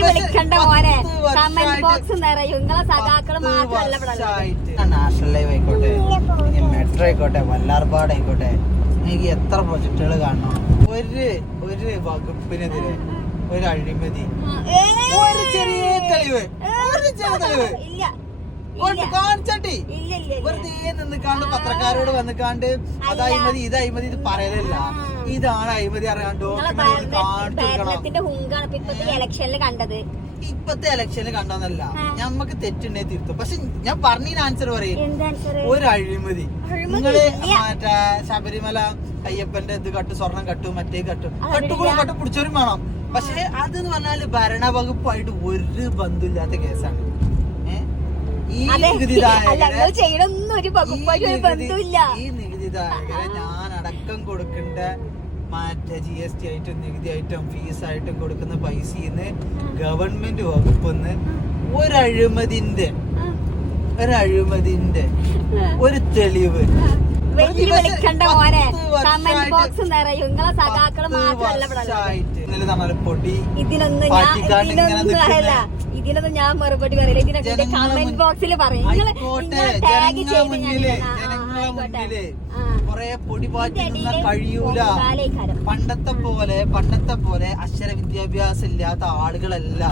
വിളിക്കണ്ട മോനെ. Comment box നിറയും നിങ്ങളെ സഖാക്കള് മാത്രമല്ല. നാഷണൽ ലൈവ് ആയിക്കോട്ടെ, മെട്രോ ആയിക്കോട്ടെ, വല്ലാർപാട് ആയിക്കോട്ടെ, എനിക്ക് എത്ര പ്രൊജക്ടുകൾ കാണണം. ഒരു വകുപ്പിനെതിരെ ഒരു അഴിമതി, ഒരു ചെറിയ തെളിവ്, കാണിച്ചട്ടി വെറുതെ നിന്നിക്കാണ്ട് പത്രക്കാരോട് വന്നിക്കാണ്ട് അത് അഴിമതി ഇത് അഴിമതി ഇത് പറയലല്ല. ഇതാണ് അഴിമതി അറിയാണ്ട് ഇപ്പത്തെ ഇലക്ഷനിൽ കണ്ടോന്നല്ല. ഞമ്മക്ക് തെറ്റുണ്ടേ തിരുത്തും. പക്ഷെ ഞാൻ പറഞ്ഞതിന് ആൻസർ പറയും. ഒരു അഴിമതി നിങ്ങള് മറ്റേ ശബരിമല അയ്യപ്പന്റെ ഇത് കട്ടു, സ്വർണം കട്ടു, മറ്റേ കട്ടു, കട്ടു പിടിച്ചവരും വേണം. പക്ഷെ അതെന്ന് പറഞ്ഞാല് ഭരണവകുപ്പായിട്ട് ഒരു ബന്ധമില്ലാത്ത കേസാണ്. ഈ നികുതിദായകരെ ഞാൻ അടക്കം കൊടുക്കേണ്ട മറ്റേ GST ആയിട്ടും നികുതി ആയിട്ടും ഫീസ് ആയിട്ടും കൊടുക്കുന്ന പൈസന്ന് ഗവൺമെന്റ് വകുപ്പിന്ന് ഒരഴിമതിന്റെ ഒരു തെളിവ് വിളിക്കണ്ട മോനെ. കമന്റ് ബോക്സ് നിറയും നിങ്ങളെ സഖാക്കള് മാത്രമല്ല. പൊടി ഇതിനൊന്നും ഞാൻ മറുപടി പറയില്ല. ഇതിനൊക്കെ കമന്റ് ബോക്സിൽ പറയും. കൊറേ പൊടി പാറ്റി നിന്നാ കഴിയൂല. പണ്ടത്തെ പോലെ അക്ഷര വിദ്യാഭ്യാസം ഇല്ലാത്ത ആളുകളല്ല.